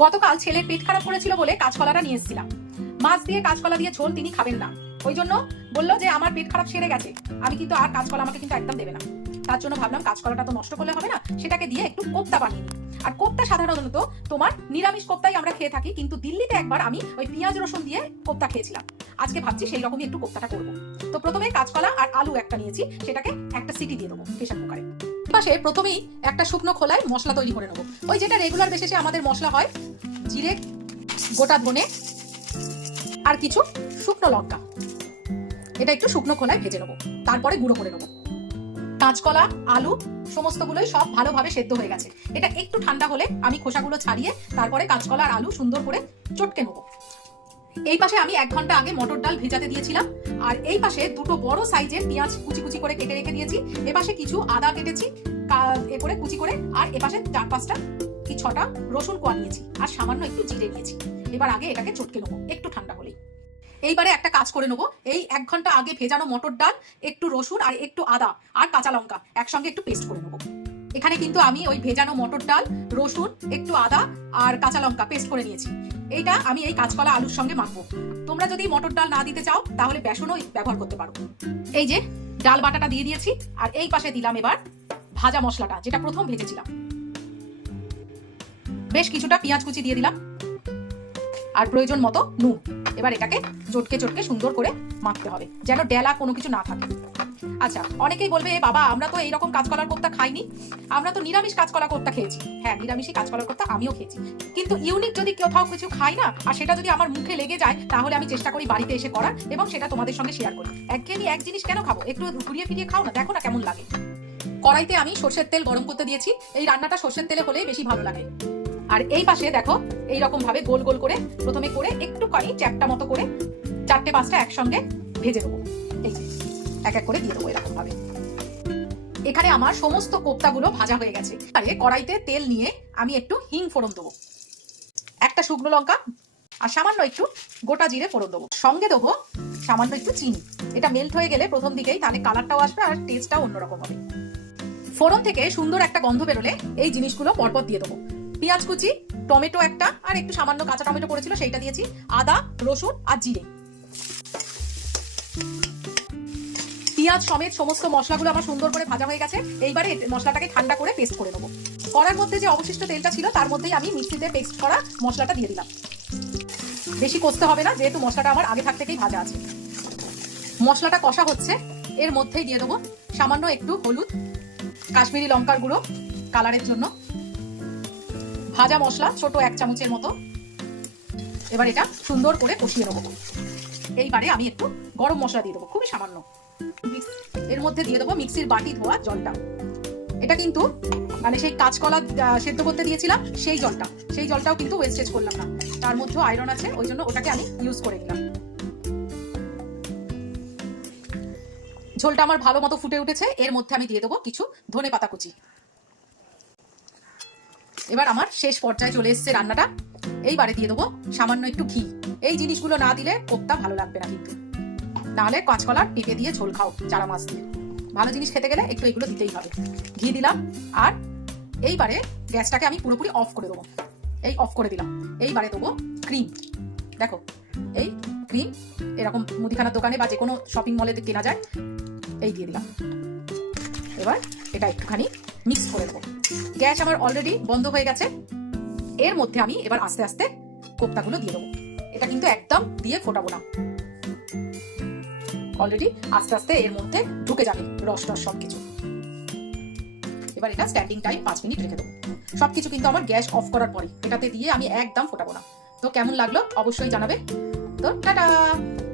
গতকাল ছেলের পেট খারাপ করেছিল বলে কাঁচকলাটা নিয়ে এসেছিলাম। মাছ দিয়ে কাঁচকলা দিয়ে ঝোল তিনি খাবেন না, ওই জন্য বললো যে আমার পেট খারাপ সেরে গেছে, আমি কিন্তু আর কাঁচকলা আমাকে কিন্তু একদম দেবে না। তার জন্য ভাবলাম কাঁচকলাটা তো নষ্ট করলে হবে না, সেটাকে দিয়ে একটু কোপ্তা বানিয়ে নিই। আর কোপ্তা সাধারণত তোমার নিরামিষ কোপ্তাই আমরা খেয়ে থাকি, কিন্তু দিল্লিতে একবার আমি ওই পেঁয়াজ রসুন দিয়ে কোপ্তা খেয়েছিলাম। আজকে ভাবছি সেই রকমই একটু কোপ্তাটা করবো। তো প্রথমে কাঁচকলা আর আলু একটা নিয়েছি, সেটাকে একটা সিটি দিয়ে দেবো প্রেসার কুকারে। পাশে প্রথমেই একটা শুকনো খোলায় মশলা তৈরি করে নেবো, ওই যেটা রেগুলার বেসিসে আমাদের মশলা হয়, জিরে, গোটা ধনে আর কিছু শুকনো লঙ্কা। এটা একটু শুকনো খোলায় ভেজে নেবো, তারপরে গুঁড়ো করে নেবো। কাঁচকলা আলু সমস্তগুলোই সব ভালোভাবে সেদ্ধ হয়ে গেছে। এটা একটু ঠান্ডা হলে আমি খোসাগুলো ছাড়িয়ে তারপরে কাঁচকলা আর আলু সুন্দর করে চটকে নেবো। এই পাশে আমি 1 ঘন্টা আগে মটর ডাল ভেজাতে দিয়েছিলাম, আর এই পাশে দুটো বড় সাইজের পেঁয়াজ কুচি কুচি করে কেটে রেখে দিয়েছি। এপাশে কিছু আদা কেটেছি এ করে কুচি করে, আর এপাশে 4-5টা কি 6টা রসুন কোয়া নিয়েছি, আর সামান্য একটু জিরে নিয়েছি। এবার আগে এটাকে চটকে নেবো একটু ঠান্ডা হলেই। এইবারে একটা কাজ করে নেবো, এই 1 ঘন্টা আগে ভেজানো মটর ডাল, একটু রসুন আর একটু আদা আর কাঁচা লঙ্কা একসঙ্গে একটু পেস্ট করে নেবো। এখানে কিন্তু আমি ওই ভেজানো মটর ডাল, রসুন, একটু আদা আর কাঁচা লঙ্কা পেস্ট করে নিয়েছি। এইটা আমি এই কাঁচকলা আলুর সঙ্গে মাখবো। তোমরা যদি মটর ডাল না দিতে চাও তাহলে বেসনও ব্যবহার করতে পারো। এই যে ডাল বাটাটা দিয়ে দিয়েছি, আর এই পাশে দিলাম এবার ভাজা মশলাটা, যেটা প্রথম ভেজেছিলাম। বেশ কিছুটা পেঁয়াজ কুচি দিয়ে দিলাম, আর প্রয়োজন মতো নুন। এবার এটাকে চটকে চটকে সুন্দর করে মাখতে হবে, যেন ডেলা কোনো কিছু না থাকে। আচ্ছা, অনেকেই বলবে বাবা আমরা তো এইরকম কাঁচকলার কোপ্তা খাইনি, আমরা তো নিরামিষ কাঁচকলা কোপ্তা খেয়েছি। হ্যাঁ, নিরামিষই কাঁচকলার কোপ্তা আমিও খেয়েছি, কিন্তু ইউনিক যদি কোথাও কিছু খাই না, আর সেটা যদি আমার মুখে লেগে যায়, তাহলে আমি চেষ্টা করি বাড়িতে এসে করার, এবং সেটা তোমাদের সঙ্গে শেয়ার করি। একঘেয়েমি এক জিনিস কেন খাবো, একটু ঘুরিয়ে ফিরিয়ে খাও না, দেখো না কেমন লাগে। কড়াইতে আমি সর্ষের তেল গরম করতে দিয়েছি, এই রান্নাটা সর্ষের তেলে হলেই বেশি ভালো লাগে। আর এই পাশে দেখো এইরকম ভাবে গোল গোল করে প্রথমে করে একটুখানি চ্যাপটা মতো করে 4-5টা একসঙ্গে ভেজে দেবো। এই যে এক এক করে দিয়ে দেবো এরকম ভাবে। এখানে আমার সমস্ত কোপ্তাগুলো ভাজা হয়ে গেছে। আর কড়াইতে তেল নিয়ে আমি একটু হিং ফোড়ন দেবো, একটা শুকনো লঙ্কা আর সামান্য একটু গোটা জিরে ফোড়ন দেবো, সঙ্গে দেবো সামান্য একটু চিনি। এটা মেল্ট হয়ে গেলে প্রথম দিকেই, তাহলে কালারটাও আসবে আর টেস্টটাও অন্যরকম হবে। ফোড়ন থেকে সুন্দর একটা গন্ধ বেরোলে এই জিনিসগুলো পরপর দিয়ে দেবো। পেঁয়াজ কুচি, টমেটো একটা, আর একটু সামান্য কাঁচা টমেটো করেছিল সেইটা দিয়েছি, আদা, রসুন আর জিরে। পেঁয়াজ সমেত সমস্ত মশলাগুলো আমার সুন্দর করে ভাজা হয়ে গেছে। এইবারে মশলাটাকে ঠান্ডা করে পেস্ট করে নেবো। কড়ার মধ্যে যে অবশিষ্ট তেলটা ছিল তার মধ্যেই আমি মিক্সিতে পেস্ট করা মশলাটা দিয়ে দিলাম। বেশি কষতে হবে না, যেহেতু মশলাটা আমার আগে থাক থেকেই ভাজা আছে। মশলাটা কষা হচ্ছে, এর মধ্যেই দিয়ে দেবো সামান্য একটু হলুদ, কাশ্মীরি লঙ্কার গুঁড়ো কালারের জন্য, ভাজা মশলা ছোট 1 চামচের মতো। এবার এটা সুন্দর করে কষিয়ে নেবো। এইবারে আমি একটু গরম মশলা দিয়ে দেবো, খুবই সামান্য। এর মধ্যে দিয়ে দেবো মিক্সির বাটি ধোয়া জলটা। এটা কিন্তু মানে সেই কাঁচকলা সেদ্ধ করতে দিয়েছিলাম সেই জলটাও কিন্তু ওয়েস্টেজ করলাম না, তার মধ্যেও আয়রন আছে, ওই জন্য ওটাকে আমি ইউজ করে নিলাম। ঝোলটা আমার ভালো মতো ফুটে উঠেছে, এর মধ্যে আমি দিয়ে দেবো কিছু ধনেপাতা কুচি। এবার আমার শেষ পর্যায়ে চলে এসেছে রান্নাটা। এইবারে দিয়ে দেবো সামান্য একটু ঘি। এই জিনিসগুলো না দিলে কোপ্তা ভালো লাগবে না, কিন্তু নাহলে কাঁচকলার পেঁপে দিয়ে ঝোল খাও চারা মাছ দিয়ে, ভালো জিনিস খেতে গেলে একটু এগুলো দিতেই হবে। ঘি দিলাম, আর এইবারে গ্যাসটাকে আমি পুরোপুরি অফ করে দেবো। এই অফ করে দিলাম। এইবারে দেবো ক্রিম। দেখো এই ক্রিম এরকম মুদিখানার দোকানে বা যে কোনো শপিং মলে কেনা যায়, এই দিয়ে দিলাম। এবার এটা একটুখানি মিক্স করে দেবো। গ্যাস আমার অলরেডি বন্ধ হয়ে গেছে। এর মধ্যে আমি এবার আস্তে আস্তে কোপ্তাগুলো দিয়ে দেবো। এটা কিন্তু একদম দিয়ে ফোটাবো না, অলরেডি আস্তে আস্তে এর মধ্যে ঢুকে যাবে রস সবকিছু। এবার এটা স্ট্যান্ডিং টাইম 5 মিনিট রেখে দেবো। সবকিছু কিন্তু আমার গ্যাস অফ করার পরে এটাতে দিয়ে আমি একদম ফোটাবো না। তো কেমন লাগলো অবশ্যই জানাবে। তো টাটা।